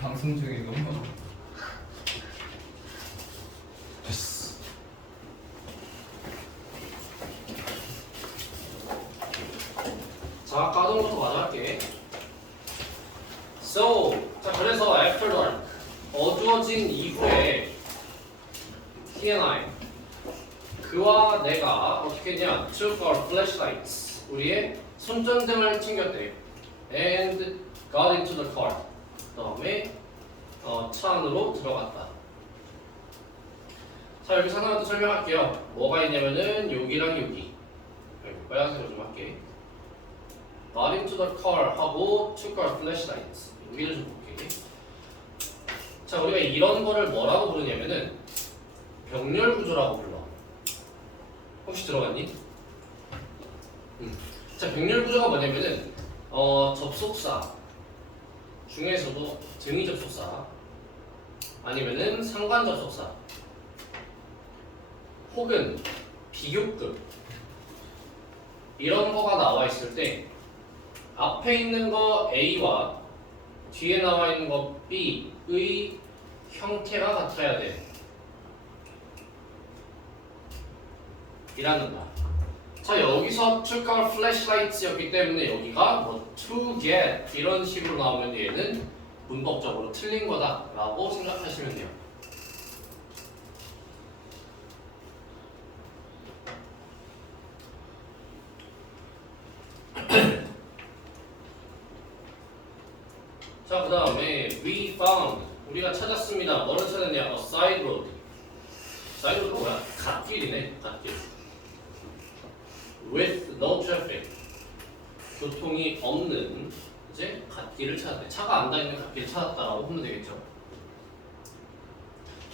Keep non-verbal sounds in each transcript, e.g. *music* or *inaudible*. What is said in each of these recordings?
방송 중에 너무 됐어. 자, 까던 것부터 마저 할게. So, 자 그래서 after dark 어두워진 이후에 he and I 그와 내가 어떻게 했냐 took our flashlights 우리의 손전등을 챙겼대 and got into the car 그다음에 어, 차 안으로 들어갔다. 자 여기서 하나만 더 설명할게요. 뭐가 있냐면은 여기랑 여기 여기 빨간색으로 좀 할게. got into the car 하고 took our flashlights 여기를 좀 볼게. 자 우리가 이런 거를 뭐라고 부르냐면은 병렬 구조라고 불러. 혹시 들어봤니? 음. 자 병렬 구조가 뭐냐면은 어 접속사 중에서도 등위 접속사 아니면은 상관 접속사 혹은 비교급 이런 거가 나와 있을 때 앞에 있는 거 A와 뒤에 나와 있는 거 B의 형태가 같아야 돼. 이라는 말. 자 여기서 our flashlights였기 때문에 여기가 뭐 to get 이런 식으로 나오면 얘는 문법적으로 틀린 거다 라고 생각하시면 돼요. *clears throat* 자, 그 다음에 we found 우리가 찾았습니다. 뭐를 찾았냐? A side road. side road 뭐야? 갓길이네. 갓길. With no traffic. 교통이 없는 이제 갓길을 찾았대. 차가 안 다니는 갓길을 찾았다라고 보면 되겠죠.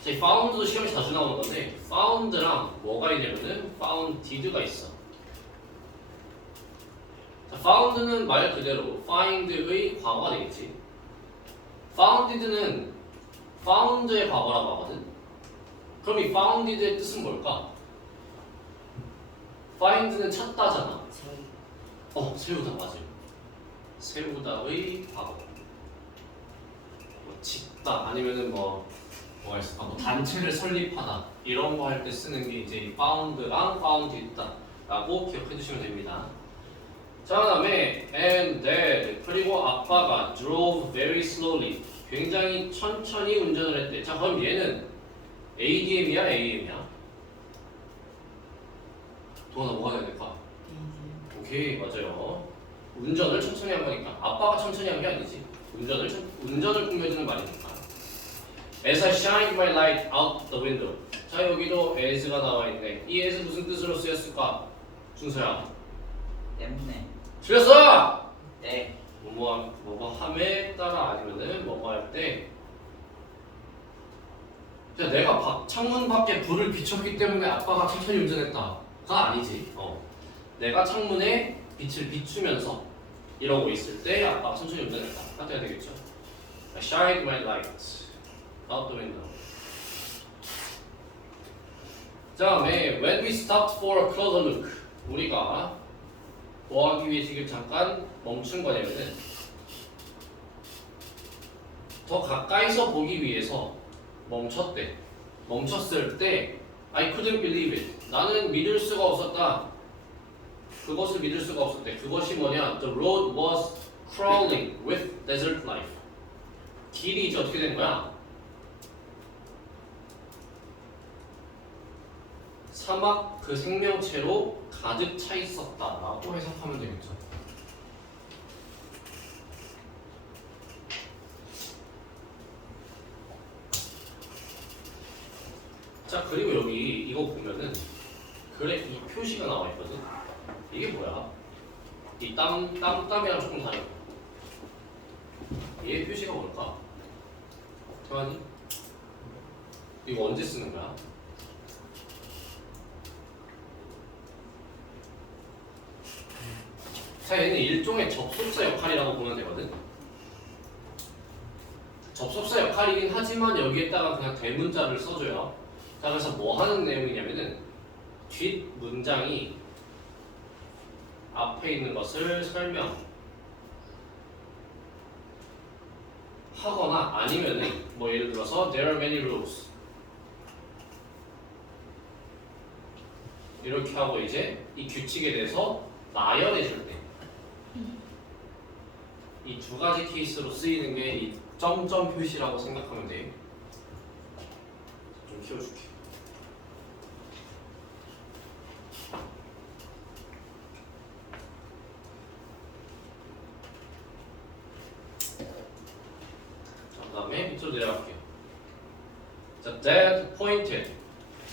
자, 이 found도 시험에 자주 나오는 건데 found랑 뭐가 있냐면은 founded가 있어. 자, found는 말 그대로 find의 과거가 되겠지. founded는 found의 과거라고 하거든. 그럼 이 founded의 뜻은 뭘까? Find는 찾다잖아. 어, 세우다 맞아요. 세우다의 과거. 뭐 짓다 아니면은 뭐 뭐가 있을까? 뭐 단체를 설립하다 이런 거 할 때 쓰는 게 이제 이 found랑 founded다라고 기억해 주시면 됩니다. 자, 그다음에 and dad 그리고 아빠가 drove very slowly 굉장히 천천히 운전을 했대. 자, 그럼 얘는 ADM이야, AM이야? 도원아 뭐가 돼야 될까? 오케이, 맞아요. 운전을 천천히 한 거니까 아빠가 천천히 한 게 아니지. 운전을 천- 운전을 꾸며주는 말이니까. As I shined my light out the window. 자, 여기도 as가 나와 있네. 이 as 무슨 뜻으로 쓰였을까? 준서야. 때문에 틀렸어! 네 뭐뭐 뭐뭐 함에 따라 아니면은 뭐뭐 할 때. 자, 내가 밖- 창문 밖에 불을 비췄기 때문에 아빠가 천천히 운전했다 가 아니지. 어. 내가 창문에 빛을 비추면서 이러고 있을 때 아빠가 천천히 운전했다. 같아야 되겠죠. I shined my light out the window. 다음에 when we stopped for a closer look 우리가 뭐 하기 위해 지금 잠깐 멈춘 거냐면은 더 가까이서 보기 위해서 멈췄대. 멈췄을 때 I couldn't believe it. 나는 믿을 수가 없었다. 그것을 믿을 수가 없었대. 그것이 뭐냐? The road was crawling with desert life. 길이 이제 어떻게 된 거야? 사막 그 생명체로 가득 차 있었다라고 해석하면 되겠죠. 자 그리고 여기 이거 보면은 그래 이 표시가 나와 있거든. 이게 뭐야? 이 땀 땀 땀이랑 조금 다르고. 얘 표시가 뭘까? 태환이? 이거 언제 쓰는 거야? 자, 얘는 일종의 접속사 역할이라고 보면 되거든. 접속사 역할이긴 하지만 여기에다가 그냥 대문자를 써줘요. 자, 그래서 뭐 하는 내용이냐면은 뒷 문장이 앞에 있는 것을 설명 하거나 아니면은 뭐 예를 들어서 there are many rules 이렇게 하고 이제 이 규칙에 대해서 나열해 줄 때 이 두 가지 케이스로 쓰이는 게 이 점점 표시라고 생각하면 돼. 좀 키워줄게. 자, 그다음에 밑으로 내려갈게요. 자, Dad pointed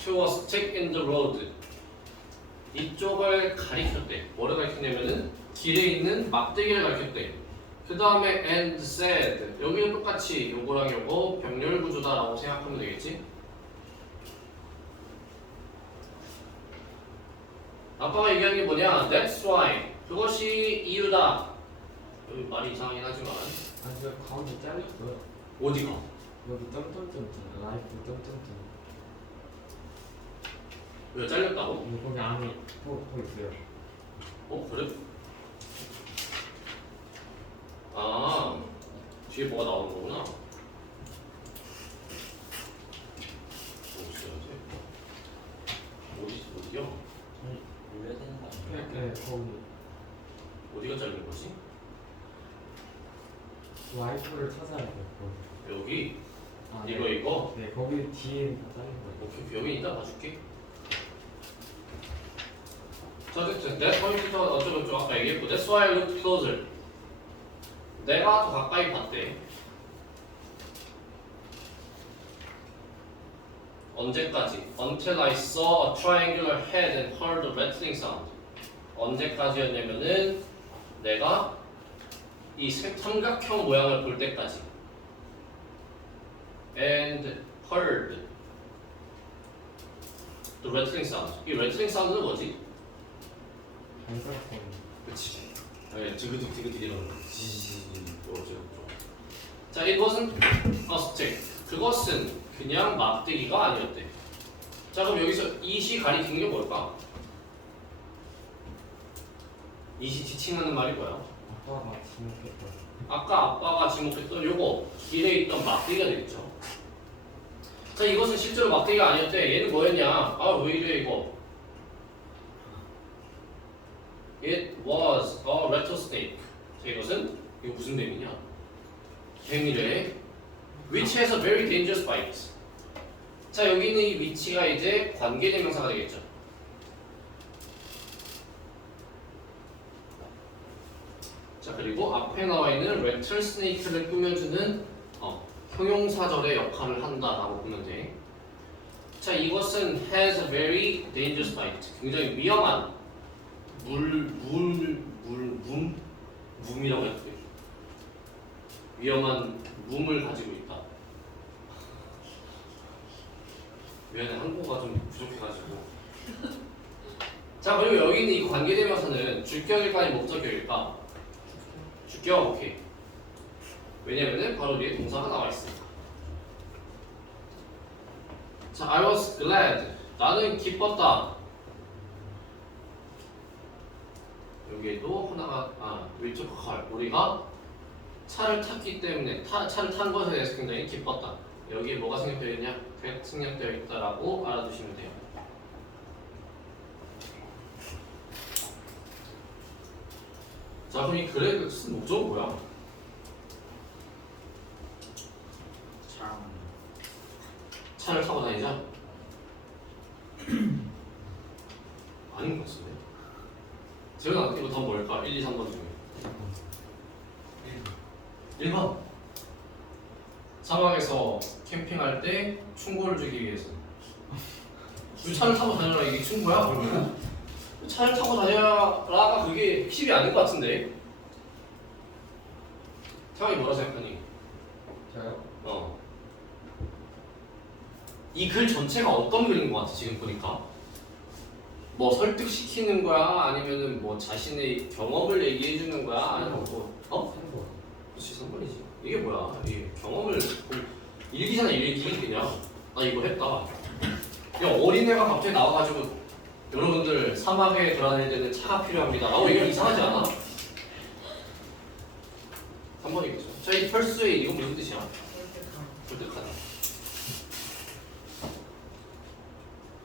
to a stick in the road. 이쪽을 가리켰대. 뭐를 가리켰냐면은 길에 있는 막대기를 가리켰대. 그 다음에 and said 여기는 똑같이 요거랑 요거 병렬 구조다라고 생각하면 되겠지? 아빠가 얘기한 게 뭐냐? That's why 그것이 이유다. 여기 말이 이상하긴 하지만 아, 저 가운데 잘렸고요. 어디가? 여기 점점점점 라이프 점점점. 왜 잘렸다고? 이거 거기 안에 또, 또 있어요. 어 그래? 아 뒤에 뭐가 나오는 거구나. 뭐 있어야지. 어디 어디야? 올려야 되는 거 아니에요? 네, 네, 거기 어디가 잘린 거지? 와이프를 찾아야 돼요. 거기. 여기 아, 이거 네. 이거. 네, 거기 뒤에 다 잘린 거예요. 오케이 여기 이따 봐줄게. 자 됐죠. 내 포인트가 어쩌고 저쩌고 아까 얘기했고 That's why I look closer. 내가 더 가까이 봤대. 언제까지? Until I saw a triangular head and heard a rattling sound. 언제까지였냐면은 내가 이 세- 삼각형 모양을 볼 때까지. And heard the rattling sound. 이 rattling sound는 뭐지? 발사건. 그치. 네, 지그득 지그득 이런 거. 어쩌고저쩌고. 자, wasn't a stick. 그것은 그냥 막대기가 아니었대. 자, 그럼 여기서 이시 가리킨 게 뭘까? 이시 지칭하는 말이 뭐야? 아빠가 지목했던. 아까 아빠가 지목했던 요거 길에 있던 막대기가 되겠죠. 자, 이것은 실제로 막대기가 아니었대. 얘는 뭐였냐? 아, 왜 이래 이거? It was a rattlesnake. 자, 이것은 이거 무슨 뱀이냐? 뱀이래. Which has a very dangerous bite. 자, 여기 있는 이 위치가 이제 관계대명사가 되겠죠. 자, 그리고 앞에 나와 있는 rattlesnake를 꾸며주는 어, 형용사절의 역할을 한다라고 보면 돼. 자, 이것은 has a very dangerous bite. 굉장히 위험한 물, 물, 물, 문, 뭉이라고 했지. 위험한 뭉을 가지고 있다. 미안해, 한국어가 좀 부족해가지고. 자, 그리고 여기 있는 이 관계대명사는 주격일까 아니면 목적격일까? 주격, 오케이. 왜냐면은 바로 위에 동사가 나와 있으니까. 자, I was glad. 나는 기뻤다. 여기에도 하나가 아 a car. 우리가 차를 탔기 때문에 타, 차를 탄 것에 대해서 굉장히 기뻤다. 여기에 뭐가 생략되어 있냐? 생략되어 있다라고 알아두시면 돼요. 자 그럼 이 글의 쓴 목적은 뭐야? 참 차를 타고 다니자? 아닌 것 같은데. 재현아 이거 더 뭘까? 1, 2, 3번 중에. 1번. 사막에서 캠핑할 때 충고를 주기 위해서. 이 차를 타고 다녀라 이게 충고야? 그러면 차를 타고 다녀라가 그게 핵심이 아닌 것 같은데. 태양이 뭐라 생각하니? 저요? 어. 이 글 전체가 어떤 글인 것 같아 지금 보니까. 뭐 설득시키는 거야 아니면은 뭐 자신의 경험을 얘기해 주는 거야 아니면 뭐 어? 그렇지 선물이지. 이게 뭐야? 이게 경험을 그 일기잖아 일기 그냥 나 이거 했다. 그냥 어린애가 갑자기 나와가지고 여러분들 사막에 돌아다닐 때는 차가 필요합니다. 라고 얘기하면 이상하지 않아? 한 번이겠죠. 자, 이 펄스웨이 이건 무슨 뜻이야? 굴득하다.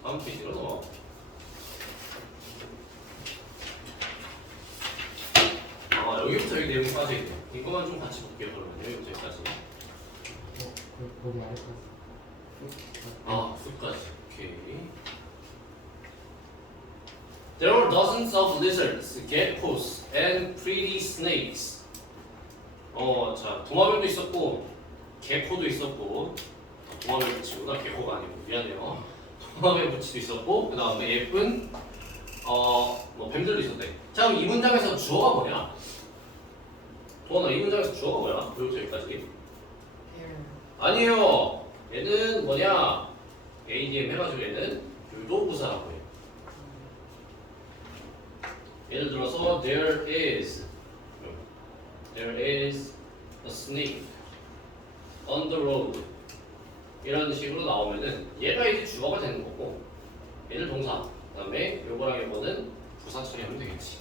다음 페이지로 넘어. 아 여기부터 여기 내용이 빠져 있네. 이거만 좀 같이 볼게요 그러면 여기까지. 어, 그, 거기 아래까지. 아 숲까지. 오케이. There were dozens of lizards, geckos, and pretty snakes. 어, 자, 도마뱀도 있었고, 개코도 있었고, 도마뱀 붙이구나, 개코가 아니고, 미안해요. 도마뱀 붙이도 있었고, 그 다음에 예쁜, 어, 뭐, 뱀들도 있었대. 자, 그럼 이 문장에서 주어가 뭐냐? 도원아, 이 문장에서 주어가 뭐야? 여기서 여기까지. 아니에요. 얘는 뭐냐? ADM 해가지고 얘는 유도부사라고 해요. 예를 들어서 there is there is a snake on the road 이런 식으로 나오면은 얘가 이제 주어가 되는 거고 얘를 동사 그 다음에 요거랑 요거는 부사 처리하면 되겠지.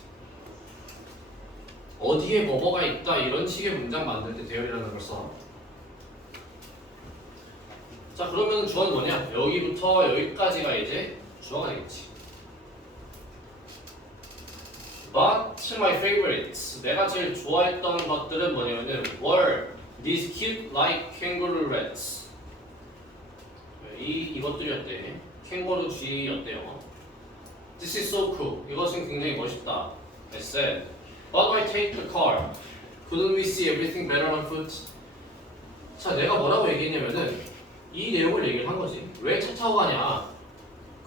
어디에 뭐뭐가 있다 이런 식의 문장 만들 때 there이라는 걸 써. 자 그러면 주어는 뭐냐? 여기부터 여기까지가 이제 주어가 되겠지. But my favorites 내가 제일 좋아했던 것들은 뭐냐면은 were these cute like kangaroo rats 이 이것들이었대. 캥거루 쥐였대요. This is so cool. 이것은 굉장히 멋있다. I said. But I take the car. Couldn't we see everything better on foot? 자, 내가 뭐라고 얘기했냐면은 이 내용을 얘기를 한 거지. 왜 차 타고 가냐?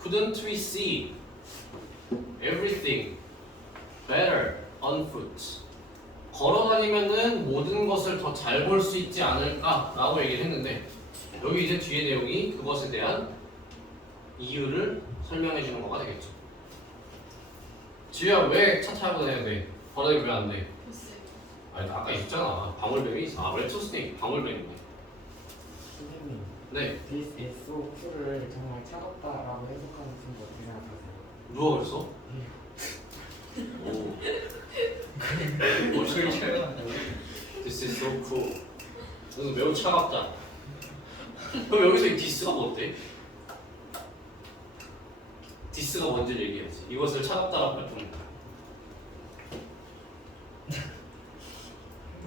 Couldn't we see everything better on foot? 걸어 다니면은 모든 것을 더 잘 볼 수 있지 않을까라고 얘기를 했는데 여기 이제 뒤에 내용이 그것에 대한 이유를 설명해 주는 거가 되겠죠. 지우야 왜 차 타고 다녀야 돼? 다니면 왜안 돼? 아니 나 아까 있잖아. 방울뱀이 있어. 아 레트스네이크 방울뱀인데. 선생님, 네. this is so cool을 정말 차갑다라고 해석하는 친구 어떻게 생각하세요? 누가 그랬어? 오. 멋있다. This is so cool. 이것은 매우 차갑다. 그럼 여기서 이 디스가 뭔데? 디스가 뭔지 얘기해야지. 이것을 차갑다라고 표현한다.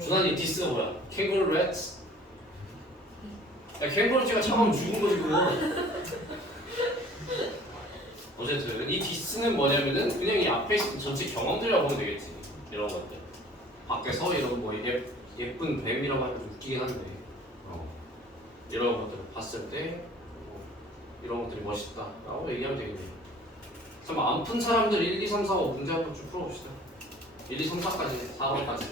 준환이 디스가 뭐야? 캥거루 렛츠? 야 캥거루 쥐가 차가우면 죽은 거지 그거. *laughs* 어쨌든 이 디스는 뭐냐면은 그냥 이 앞에 있는 전체 경험들이라고 보면 되겠지. 이런 것들. 밖에서 이런 뭐 예, 예쁜 뱀이라고 하면 좀 웃기긴 한데 어. 이런 것들을 봤을 때 뭐, 이런 것들이 멋있다 라고 얘기하면 되겠네요. 그럼 안 푼 사람들 1, 2, 3, 4, 5 문제 한번 쭉 풀어봅시다. 1, 2, 3, 4까지 4번까지.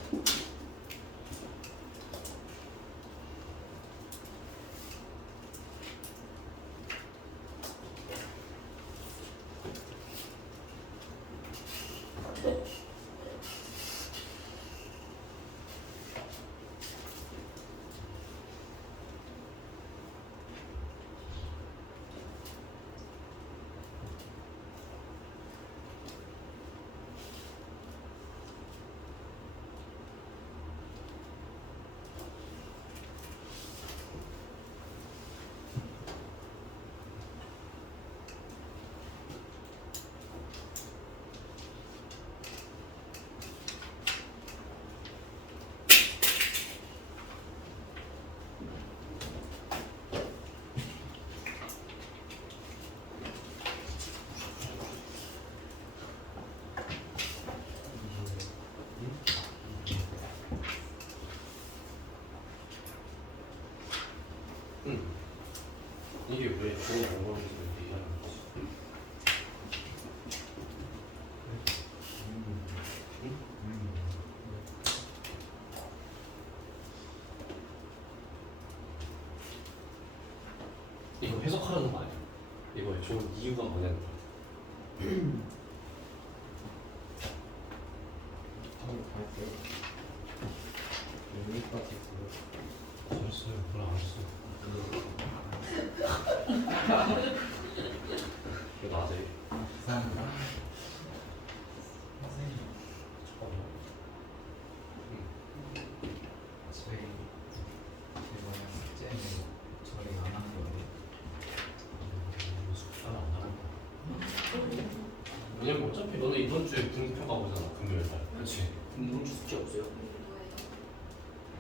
음. 이게 왜 좋은 방법인지 얘기하는 거지? 이거 해석하라는 거 아니야? 이거 좋은 이유가 뭐냐는 갈게요. 여기까지 있어요. 알았어요. 그럼 알았어. 이거 낮에. 감사합니다. 선생님 잠깐만. 저희 이번에 숙제는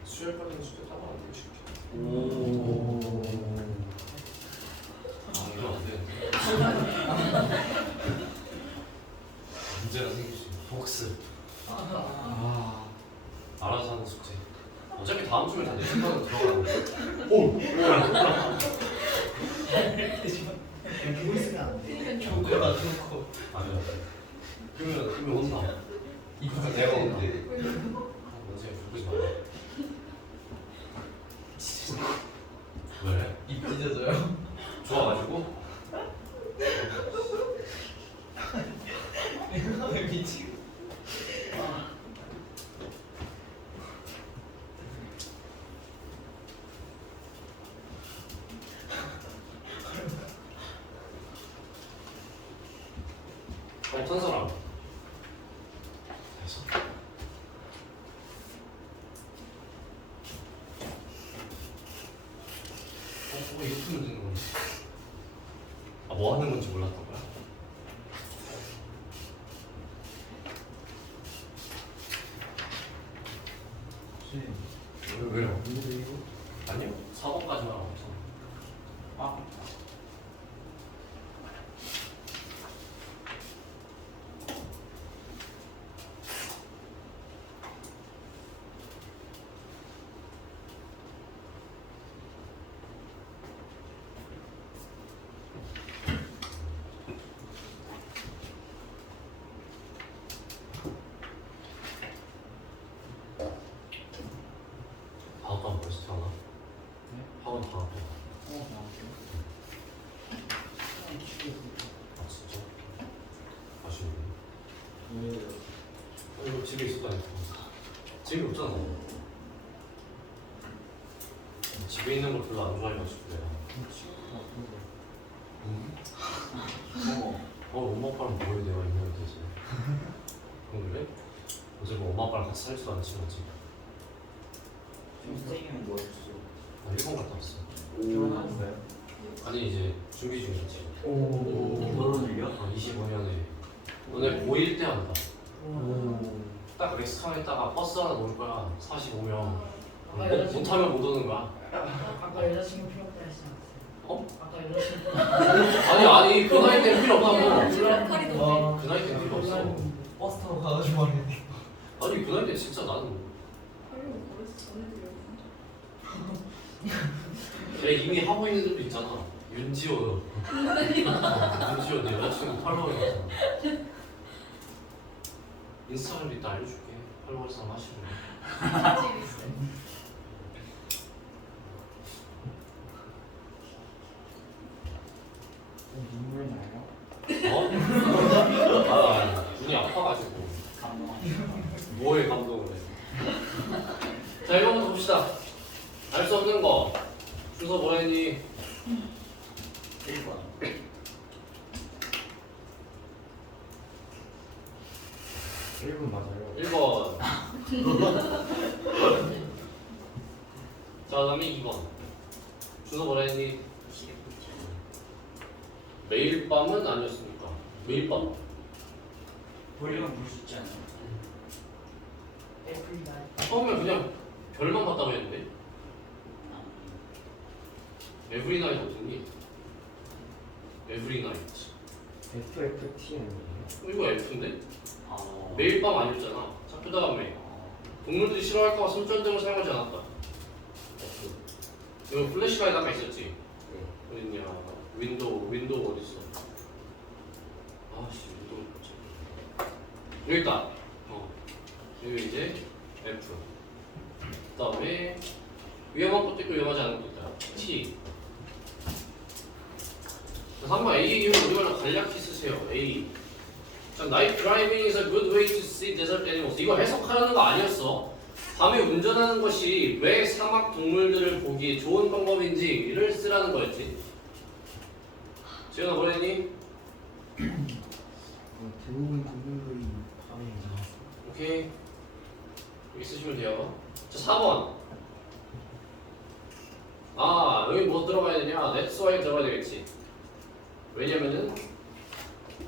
수혈 받는 숙제 따로 안 되고 싶게. 오. 아, 이거 안 되는데. 문제가 생길 수 있는 복습. 아 알아서 하는 숙제. 어차피 다음 주면 다 내신반으로 들어가는데. 보고 있으면 안 돼. 교과 놔두고 아니야. 그러면 그러면 혼나. 이거 내가 혼나. 원생 부르지 마. 왜? 입 찢어져요? 좋아가지고? 왜 미치고 어떤 사람? 됐어. 어, 어, 이거 풀면 되는 건지. 아, 뭐 하는 건지 몰랐던 거야? 왜, 왜요? 근데 이거 아니요. 4번까지만 하고 있어. 아. 다음 번 벌써 태어나? 네? 학원 다음 번. 어 나왔어요? 아, 진짜? 아쉽네. 왜 어, 이거 집에 있었다니까. 집에 없잖아. 집에 있는 걸 별로 안 좋아해가지고 내가. 어. 어, 엄마 아빠랑 뭐해 내가 있는 데지. 어, 그래? 어제 뭐 엄마 아빠랑 같이 살 수도 않지 맞지? 선 딱 렉스카에다가 버스 하나 놓을 거야. 45명. 아까 못, 여자친구 못하면 못 오는 거야. 아까 여자친구 필요 없다 않았어요? 어? 아까 여자친구 *laughs* 아니 아니 그 나이 때 필요 없다고. 와 그 나이 때 필요 없어. 버스 타고 가가지고 말했네 아니 그 나이 때 진짜 나는 걔 이미 하고 있는 애들도 있잖아. 윤지호. 어, *laughs* 윤지호 내 여자친구 팔로워했잖아. 인스타그램 이따 알려줄게. 사람 하시고. 눈물 나요? 어? 아, 아니, 눈이 아파가지고. 감동하시다. 뭐에 감동을 해. 자, 이거 한번 봅시다. 알 수 없는 거. 뭐라 했니? 1번. 일본 맞아요 1번. 자, 그 다음에 2번. 순서 뭐라 했니? 매일 밤은 아니었습니까? 매일 밤. 볼륨은 볼수 있지 않아요? 애플 날 처음에 그냥 별만 봤다고 했는데 아, 에브리 나이트 어딨니? 에브리 나이트 FFT 아니에요? 어, 이거 F인데? 아. 매일 밤 아니었잖아. 자, 그 다음에 어. 동물들이 싫어할까 봐 손전등을 사용하지 않았다. 이거 플래시라이트 아까 있었지? 어딨냐. 윈도우 윈도우 어딨어. 아씨 윈도우 뭐지 여기 있다. 어. 여기 이제 F. 그 다음에 위험한 것도 있고 위험하지 않은 것도 있다. T. 자, 3번 A 이후 우리가 간략히 쓰세요. A 자, night driving is a good way to see desert animals. 이거 해석하려는 거 아니었어. 밤에 운전하는 것이 왜 사막 동물들을 보기에 좋은 방법인지를 쓰라는 거였지. 지현아? 어, *clears throat* 대부분 동물들이 밤에 나왔어 오케이. 여기 쓰시면 돼요. 자 4번. 아 여기 뭐 들어가야 되냐? That's why 들어가야 되겠지. 왜냐면은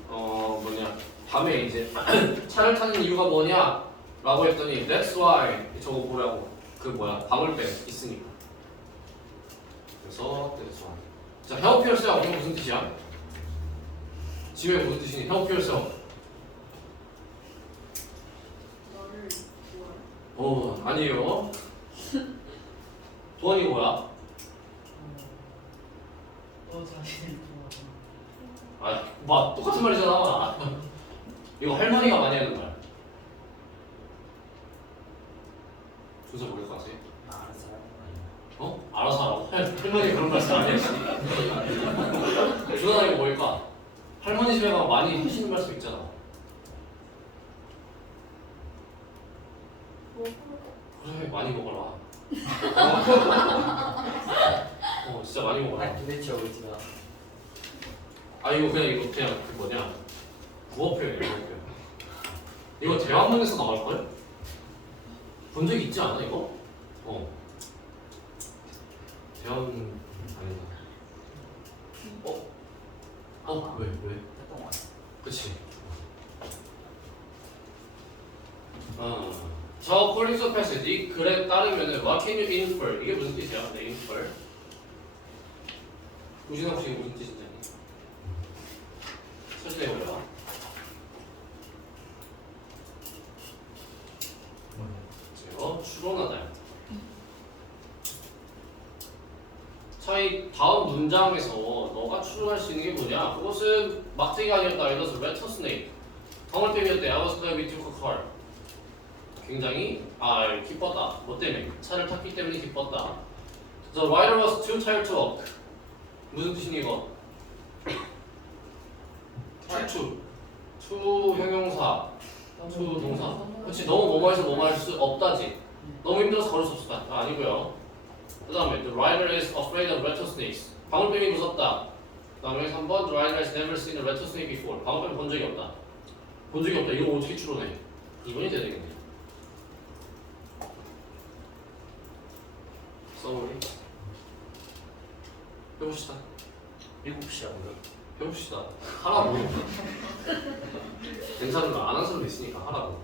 어 뭐냐 밤에 이제 *clears throat* 차를 타는 이유가 뭐냐 라고 했더니 That's why 저거 보라고 그 뭐야 방울뱀 있으니까 그래서 That's why 자 help yourself 이거 무슨 뜻이야? 지금 무슨 뜻이니? help yourself. 어 아니에요 도안이 뭐야? 어, 너 자신을 좋아하는. 아, 뭐 똑같은 말이잖아. 이거 할머니가 많이 하는 말. 준서 모를 것 같아. 알아서 아니야? 어? 알아서 하라고. 할- 할머니 그런 말씀 안 했지. 준서가 이거 뭘까? 할머니 집에 가면 많이 하시는 말씀 있잖아. 뭐 그래, 많이 먹어라. 어, 진짜 많이 먹어라. 아 도대체 어디가? 아 이거 그냥 이거 그냥 그 뭐냐 구어 표현이야 구어 표현 이거 대화문에서 나올걸? 본 적 있지 않아 이거? 어 대화문 아니다 어? 어? 왜? 왜? 그치 어. 저 폴리스 패스지 이 글에 따르면은 What can you infer? 이게 무슨 뜻이야? 네, infer 우진아 혹시 무슨 뜻인지 아니? 설명해보자 어, 추론하다. 자, 이 다음 문장에서 너가 추론할 수 있는 게 뭐냐? 그것은 막대기가 아니었다. Was a rattlesnake. 방울뱀이었대. I was glad we took a car. 굉장히 아 기뻤다. 뭐 때문에? 차를 탔기 때문에 기뻤다. The rider was too tired to walk. 무슨 뜻이니 이거? *coughs* 투투 형용사 투 동사 그렇지 너무 뭐뭐해서 뭐뭐할 수 없다지 너무 힘들어서 걸을 수 없었다 아, 아니고요 그 다음에 The rider is afraid of rattlesnakes 방울뱀이 무섭다 그 다음에 3번 The rider has never seen a rattlesnake before. 방울뱀 본 적이 없다. 본 적이 없다. 이거 어떻게 추론해? 2번이 돼야 되겠네. 써보리 해봅시다. 7시라고요? 해봅시다. 하라고. 된 사람은 안한 사람도 있으니까 하라고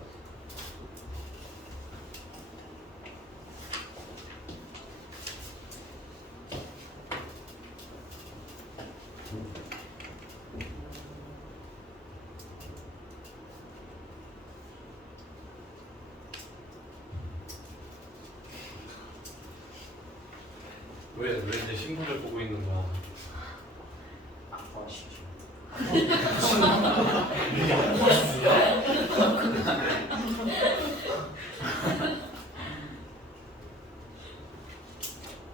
왜, 왜 내 신분을 보고 있는 거야? 아파하시죠.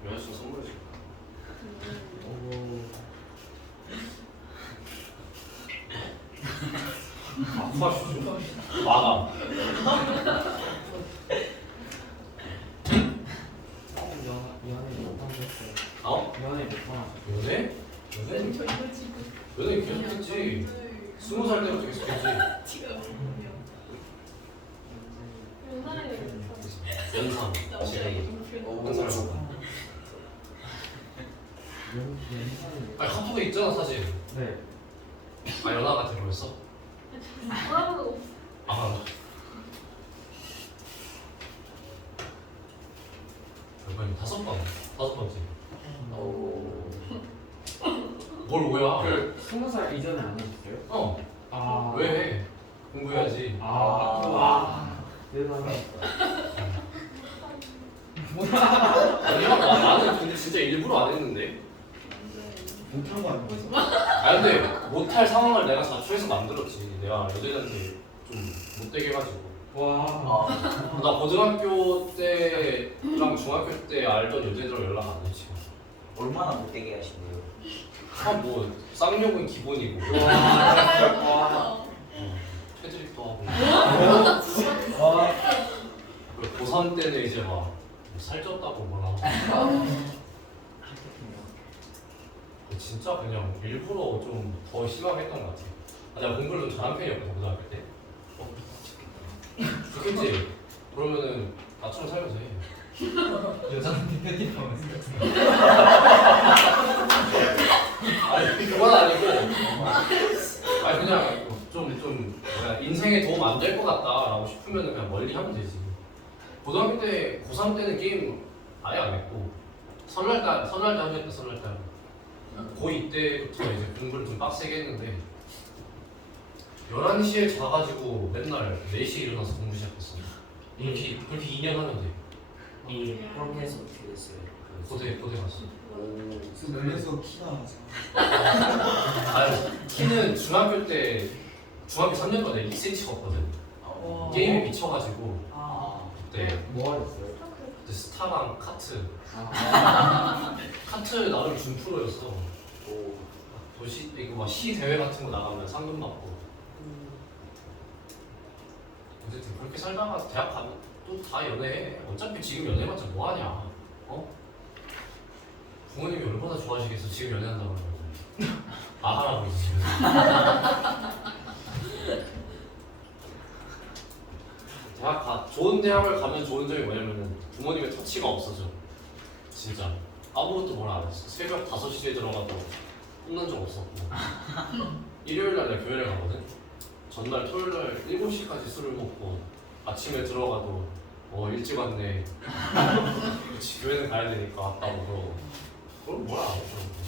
여자친구 선물해 줄까? 오. 아파주죠? 마감 연 연애 못한 했어요. 어? 연애 못한. 연애? 연애? 저 이거 지금 연애 계속했지 스무 살 때부터 계속했지 지금 연상이 연상 남자의 한 살하고 연 연상이. 아니 카톡에 있잖아 사진 네. 아 연하 같아 보였어? 아우 아 이번에 다섯 번 다섯 번째 뭘 오야? 그 스무 살 이전에 안 하셨어요? 어 아. 왜 해? 공부해야지 아. 와. 대단하다. 아니야 나- 나는 근데 진짜 일부러 안 했는데 못한 거 아니야? 아 근데 못할 상황을 내가 자초해서 만들었지 내가 여자들한테 좀 못되게 해가지고 와. 나 고등학교 때랑 중학교 때 알던 여자애들하고 연락 안 했지 얼마나 못되게 하신대요? 아뭐 쌍욕은 기본이고 와. 퇴드립도 하고 와. 그리고 고3 때는 이제 막 살쪘다고 뭐라 하고 근데 진짜 그냥 일부러 좀 더 심하게 했던 것 같아 아, 내가 공부를 좀 잘한 편이었거든 고등학교 때 어. 좋겠지? 그러면은 나처럼 살면서 해 *laughs* 여자한테 편집하면 아니 그건 아니고 아니 그냥 좀좀 뭐야 인생에 도움 안 될 것 같다라고 싶으면은 그냥 멀리 하면 되지. 고등학교 때, 고3 때는 게임 아예 안 했고, 설날 때, 설날 때 하겠다, 설날 때. 고 2 때부터 이제 공부를 좀 빡세게 했는데, 11시에 자가지고 맨날 4시에 일어나서 공부 시작했어. 이렇게, 그렇게 2년 하면 돼. 이 그렇게 해서 어떻게 됐어요? 그 고대, 고대 갔어. 지금 열려서 키가 아니, 키는 중학교 때, 중학교 3년 동안 2cm 컸거든. 어. 게임에 미쳐가지고, 아. 그때, 뭐 하셨어요? 그때 스타랑 카트. 아, *laughs* 카트 나름 준 프로였어. 오, 도시 이거 막시 대회 같은 거 나가면 상금 받고. 어쨌든 그렇게 살다가 대학 가면 또 다 연애해. 어차피 지금 연애해봤자 뭐 하냐? 어? 부모님이 얼마나 좋아하시겠어 지금 연애한다고 그러면. 나가라고 *laughs* 이제 지금. 대학 가 좋은 대학을 가면 좋은 점이 뭐냐면은 부모님의 터치가 없어져. 진짜. 아무것도 뭘안 했어. 새벽 5시에 들어가도 혼난 적 없었고. *laughs* 일요일 날 내가 교회를 가거든? 전날 토요일 날 7시까지 술을 먹고 아침에 들어가도 어 일찍 왔네. 그치 교회는 가야 되니까 왔다고 그러고. 그럼 뭐야 안.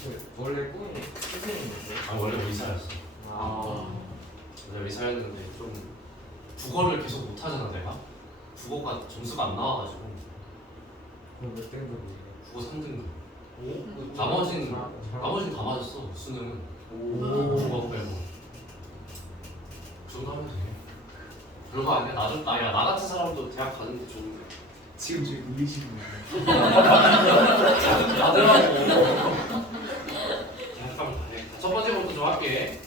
그 원래 꿈이 선생님이었어요? 아 원래 의사였어. 아, 원래 의사였는데 좀 국어를 계속 못하잖아 내가? 국어가 점수가 안 나와가지고 그럼 몇 등급이에요? 국어 3등급 오? 나머지는 나머지는 다 맞았어. 수능은. 오. 국어 빼고 그 정도 하면 돼 별거 아니야? 나, 좀- 아야. 나 같은 사람도 대학 가는 게 좋은데. 지금 저희 놀리시는 거예요. 나더라고. 대학 가면 다해. 첫 번째 부터 좀 할게.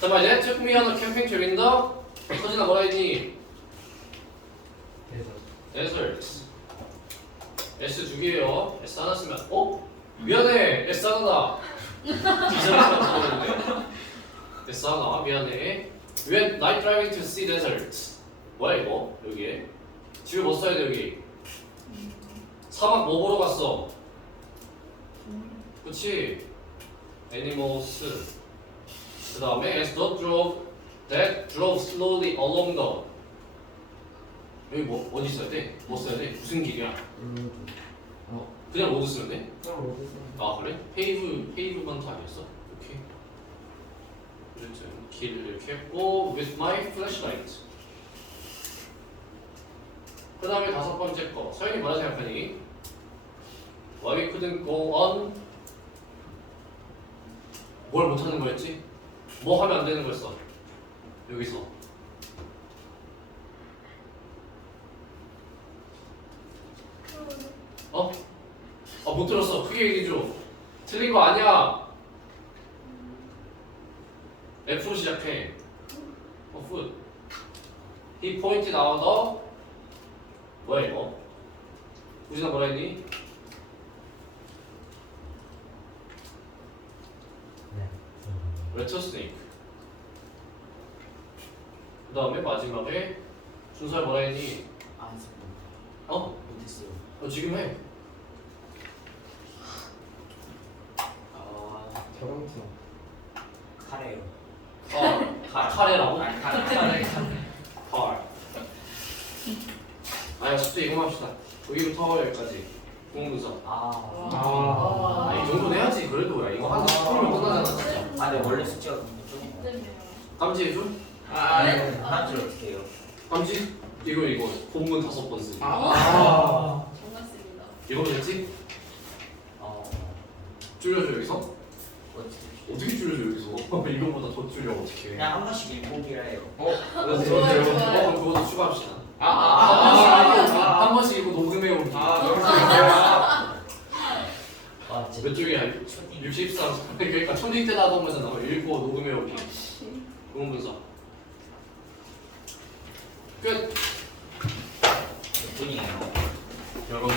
자 이제 체크미 하나 캠핑 트립인다 서진아 뭐라 했니? 그래서 데설트 S 두 개예요 S 하나 쓰면 어? 미안해 S 하나 미안해 had night driving to see deserts 뭐야 이거 여기에 뒤에 뭐 써야 돼 여기 사막 뭐 보러 갔어 그치 animals 그 다음에 as the drove that drove slowly along the 여기 뭐 어디 써야 돼? 뭐 써야 돼? 무슨 길이야? 음, 그냥 로드 쓰면 돼? 그럼 어디서? 아 그래? 페이브 페이브만 다 아니었어? 오케이. 어쨌든 길을 이렇게 했고 with my flashlight. 그 다음에 다섯 번째 거 서연이 뭐라 생각하니? Why we couldn't go on? 뭘 못하는 거였지? 뭐 하면 안 되는 거였어? 여기서 어? 아 못 들었 어. 크게 얘기해 줘. 틀린 거 아니야. F로 시작해. 어, foot. He pointed out the 뭐야 이거? 우진아 뭐라 했니? 레터스네이크. 그 다음에 마지막에 준서야 뭐라 했니? 안 했습니다. 어? 못했어요. 어 지금 해. 아, 저런투. 카레요. 어, 카, 카레라고? 아, 카레, 카레. 헐. 아야 숙제 이거 합시다. 여기부터 여기까지 공문서. 아, 아. 아, 이 정도는 해야지 그래도 야 이거 한 풀면 끝나잖아 진짜. 아, 근데 원래 숙제가 그런 거죠? 깜지 해줘? 아, 네? 하는 줄 어떻게 해요? 깜지? 이거 이거 본문 다섯 번 쓰기. 아. 정말습니다. 이거 됐지? 어, 줄여줘 여기서? 어떻게? 어떻게 줄여줘 여기서? 이거보다 더 줄여 어떻게? 그냥 한 번씩 일곱이라 해요. 그래서 좋아요, 저는 좋아요. 그거도 추가합시다. 아, 아, 아, 한 번씩 이거 녹음해 올게. 아, 진짜. 몇 중이야? 63. 그러니까 초딩 때 나던 거잖아. 그거 읽고 녹음해 올게. 그건 분석. 끝. 끝이에요. 여러분.